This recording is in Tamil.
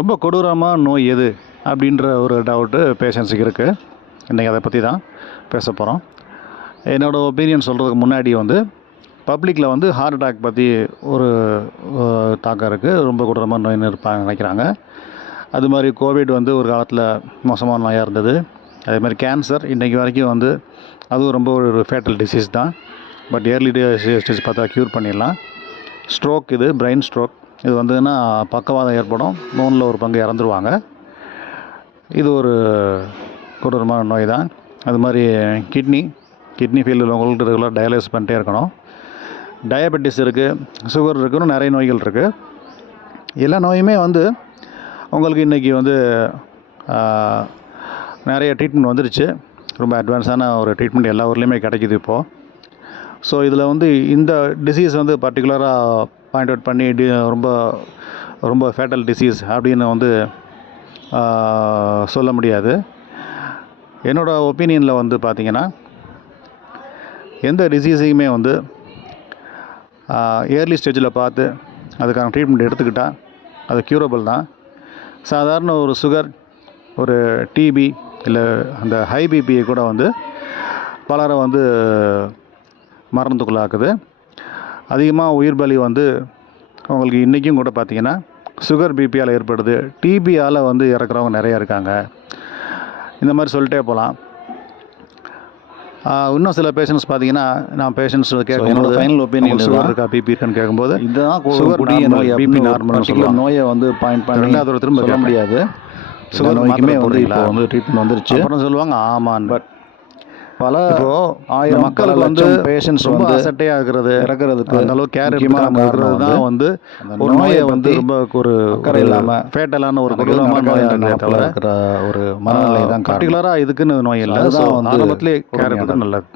ரொம்ப கொடூரமான நோய் எது அப்படின்ற ஒரு டவுட்டு பேஷண்ட்ஸுக்கு இருக்குது. இன்றைக்கி அதை பற்றி தான் பேச போகிறோம். என்னோடய ஒப்பீனியன் சொல்கிறதுக்கு முன்னாடி பப்ளிக்கில் ஹார்ட் அட்டாக் பற்றி ஒரு தாக்கம் இருக்குது. ரொம்ப கொடூரமான நோயின்னு நினைக்கிறாங்க. அது மாதிரி கோவிட் ஒரு காலத்தில் மோசமான நோயாக இருந்தது. அதே மாதிரி கேன்சர் இன்றைக்கி வரைக்கும் அதுவும் ரொம்ப ஒரு ஃபேட்டல் டிசீஸ் தான். பட் ஏர்லி ஸ்டேஜ் பார்த்தா க்யூர் பண்ணிடலாம். ஸ்ட்ரோக், பிரெயின் ஸ்ட்ரோக், இது பக்கவாதம் ஏற்படும். 3ல் 1 பங்கு இறந்துருவாங்க. இது ஒரு கொடூரமான நோய் தான். அது மாதிரி கிட்னி ஃபெயிலியர் உங்களுக்கு ரெகுலர் டயாலிசிஸ் பண்ணிட்டே இருக்கணும். டயபெட்டிஸ் இருக்குது, சுகர் இருக்குன்னு நிறைய நோய்கள் இருக்குது. எல்லா நோயுமே உங்களுக்கு இன்றைக்கி நிறைய ட்ரீட்மெண்ட் வந்துருச்சு. ரொம்ப அட்வான்ஸான ஒரு ட்ரீட்மெண்ட் எல்லா ஊர்லேயுமே கிடைக்கிது இப்போது. ஸோ இதில் இந்த டிசீஸ் பர்டிகுலராக பாயிண்ட் அவுட் பண்ணி ரொம்ப ரொம்ப ஃபேட்டல் டிசீஸ் அப்படின்னு சொல்ல முடியாது. என்னோடய ஒப்பீனியனில் பார்த்திங்கன்னா, எந்த டிசீஸையுமே ஏர்லி ஸ்டேஜில் பார்த்து அதுக்கான ட்ரீட்மெண்ட் எடுத்துக்கிட்டால் அது க்யூரபிள் தான். சாதாரண ஒரு சுகர், ஒரு டிபி, இல்லை அந்த ஹை பிபியை கூட பலரை மரணத்துக்குள்ளாக்குது. அதிகமாக உயிர் பலி உங்களுக்கு இன்றைக்கும் கூட பார்த்திங்கன்னா சுகர் பிபியால் ஏற்படுது. டிபியால் இறக்குறவங்க நிறையா இருக்காங்க. இந்த மாதிரி சொல்லிட்டே போகலாம். இன்னும் சில பேஷண்ட்ஸ் பார்த்திங்கன்னா, நான் பேஷண்ட்ஸ் கேட்கும்போது ஃபைனல் ஒப்பீனியன் சுகர் இருக்கா, பிபி இருக்கான்னு கேட்கும்போது இதுதான் சுகர் நோய், பிபி நார்மல் சொல்லுவாங்க. நோயை பாயிண்ட் பண்ணி ரெண்டாவது திரும்ப சொல்ல முடியாது. சுகர் நோய்க்குமே இப்போ ட்ரீட்மெண்ட் வந்துருச்சு. அப்புறம் சொல்லுவாங்க ஆமான்னு. பட் பல ஆயிரம் மக்களுக்கு பேஷண்ட்ஸ் ரொம்ப அசட்டையாக இருக்கிறது, இறக்குறதுக்கு அந்த அளவுக்கு கேர் எடுக்காமல் இருக்கிறது தான் ஒரு நோயை ரொம்ப ஒரு அக்கறை இல்லாமல் ஃபேட்டலான ஒரு கொடூரமான நோயாக தவிர இருக்கிற ஒரு மனநிலை தான் பர்டிகுலராக இதுக்குன்னு நோய் இல்லை. ஆரம்பத்திலே கேர் எடுக்கிறது நல்லது.